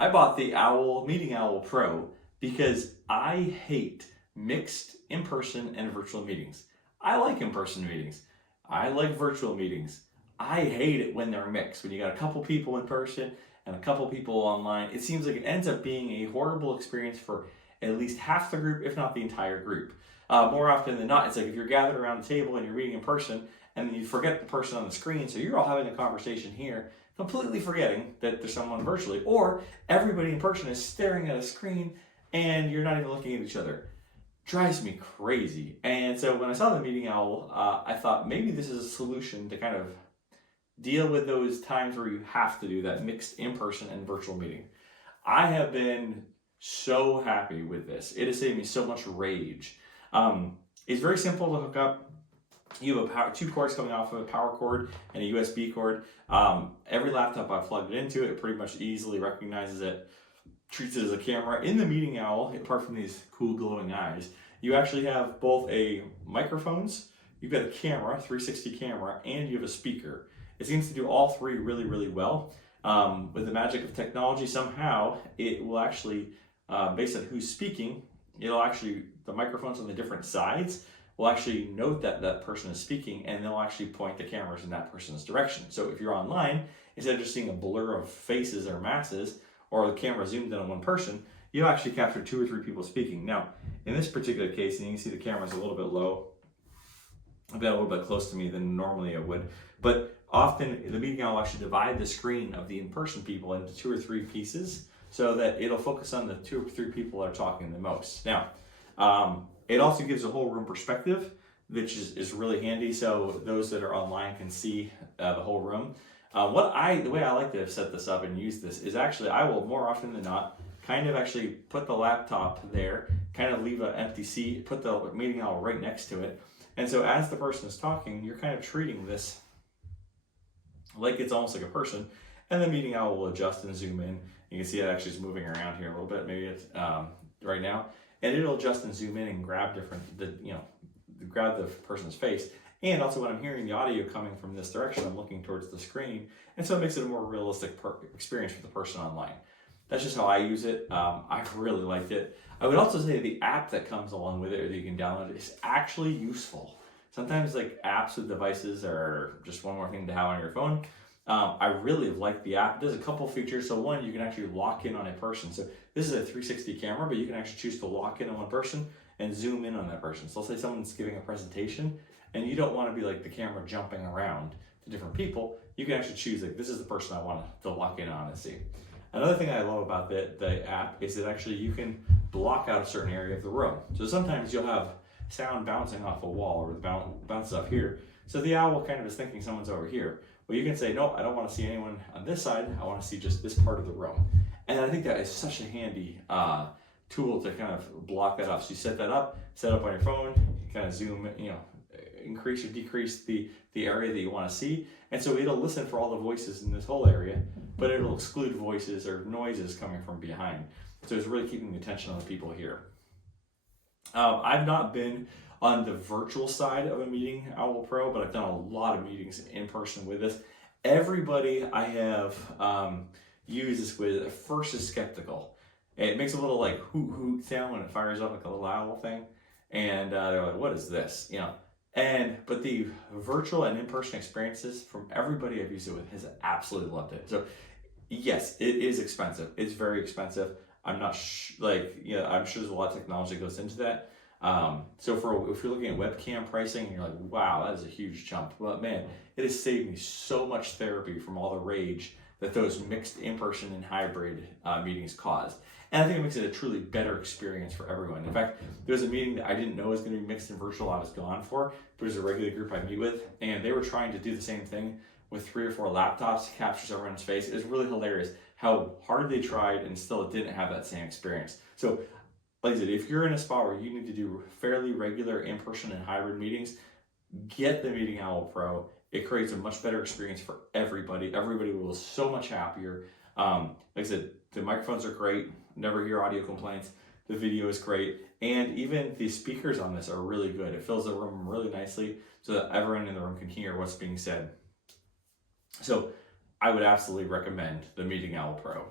I bought the Meeting Owl Pro because I hate mixed in-person and virtual meetings. I like in-person meetings. I like virtual meetings. I hate it when they're mixed. When you got a couple people in person and a couple people online, it seems like it ends up being a horrible experience for at least half the group, if not the entire group. More often than not, it's like if you're gathered around the table and you're meeting in person and then you forget the person on the screen, so you're all having a conversation here, completely forgetting that there's someone virtually, or everybody in person is staring at a screen and you're not even looking at each other. Drives me crazy. And so when I saw the Meeting Owl, I thought maybe this is a solution to kind of deal with those times where you have to do that mixed in-person and virtual meeting. I have been so happy with this. It has saved me so much rage. It's very simple to hook up. You have two cords coming off of a power cord and a USB cord. Every laptop I've plugged it into, it pretty much easily recognizes it, treats it as a camera. In the Meeting Owl, apart from these cool glowing eyes, you actually have both a microphones, you've got a camera, 360 camera, and you have a speaker. It seems to do all three really, really well. With the magic of technology, somehow it will actually, based on who's speaking, the microphones on the different sides will actually note that that person is speaking, and they'll actually point the cameras in that person's direction. So if you're online, instead of just seeing a blur of faces or masses, or the camera zoomed in on one person, you actually capture 2 or 3 people speaking. Now, in this particular case, and you can see the camera's a little bit low, I've got a little bit close to me than normally it would, but often the Meeting Owl will actually divide the screen of the in-person people into 2 or 3 pieces so that it'll focus on the 2 or 3 people that are talking the most. Now, it also gives a whole room perspective, which is really handy, so those that are online can see the whole room. The way I like to set this up and use this is actually I will more often than not kind of actually put the laptop there, kind of leave an empty seat, put the Meeting Owl right next to it. And so as the person is talking, you're kind of treating this like it's almost like a person, and the Meeting Owl will adjust and zoom in. You can see it actually is moving around here a little bit, maybe it's right now, and it'll adjust and zoom in and grab grab the person's face. And also when I'm hearing the audio coming from this direction, I'm looking towards the screen, and so it makes it a more realistic experience for the person online. That's just how I use it. I've really liked it. I would also say the app that comes along with it, or that you can download, is actually useful. Sometimes like apps with devices are just one more thing to have on your phone. I really like the app. It does a couple features. So one, you can actually lock in on a person. So this is a 360 camera, but you can actually choose to lock in on one person and zoom in on that person. So let's say someone's giving a presentation and you don't want to be like the camera jumping around to different people. You can actually choose like, this is the person I want to lock in on and see. Another thing I love about the app is that actually you can block out a certain area of the room. So sometimes you'll have sound bouncing off a wall or bounces off here. So the owl kind of is thinking someone's over here. Well, you can say, no, I don't want to see anyone on this side. I want to see just this part of the room. And I think that is such a handy tool to kind of block that off. So you set up on your phone, you kind of zoom, increase or decrease the area that you want to see. And so it'll listen for all the voices in this whole area, but it'll exclude voices or noises coming from behind. So it's really keeping the attention on the people here. I've not been on the virtual side of a Meeting Owl Pro, but I've done a lot of meetings in person with this. Everybody I have used this with at first is skeptical. It makes a little like hoot hoot sound when it fires up, like a little owl thing, and they're like, "What is this?" But the virtual and in-person experiences from everybody I've used it with has absolutely loved it. So yes, it is expensive. It's very expensive. I'm not I'm sure there's a lot of technology that goes into that. So if you're looking at webcam pricing and you're like, wow, that is a huge jump. But man, it has saved me so much therapy from all the rage that those mixed in-person and hybrid meetings caused. And I think it makes it a truly better experience for everyone. In fact, there was a meeting that I didn't know was going to be mixed and virtual I was gone for. There was a regular group I meet with, and they were trying to do the same thing with 3 or 4 laptops to capture everyone's face. It was really hilarious how hard they tried and still it didn't have that same experience. So like I said, if you're in a spot where you need to do fairly regular in-person and hybrid meetings, get the Meeting Owl Pro. It creates a much better experience for everybody. Everybody will be so much happier. Like I said, the microphones are great. Never hear audio complaints. The video is great. And even the speakers on this are really good. It fills the room really nicely so that everyone in the room can hear what's being said. So I would absolutely recommend the Meeting Owl Pro.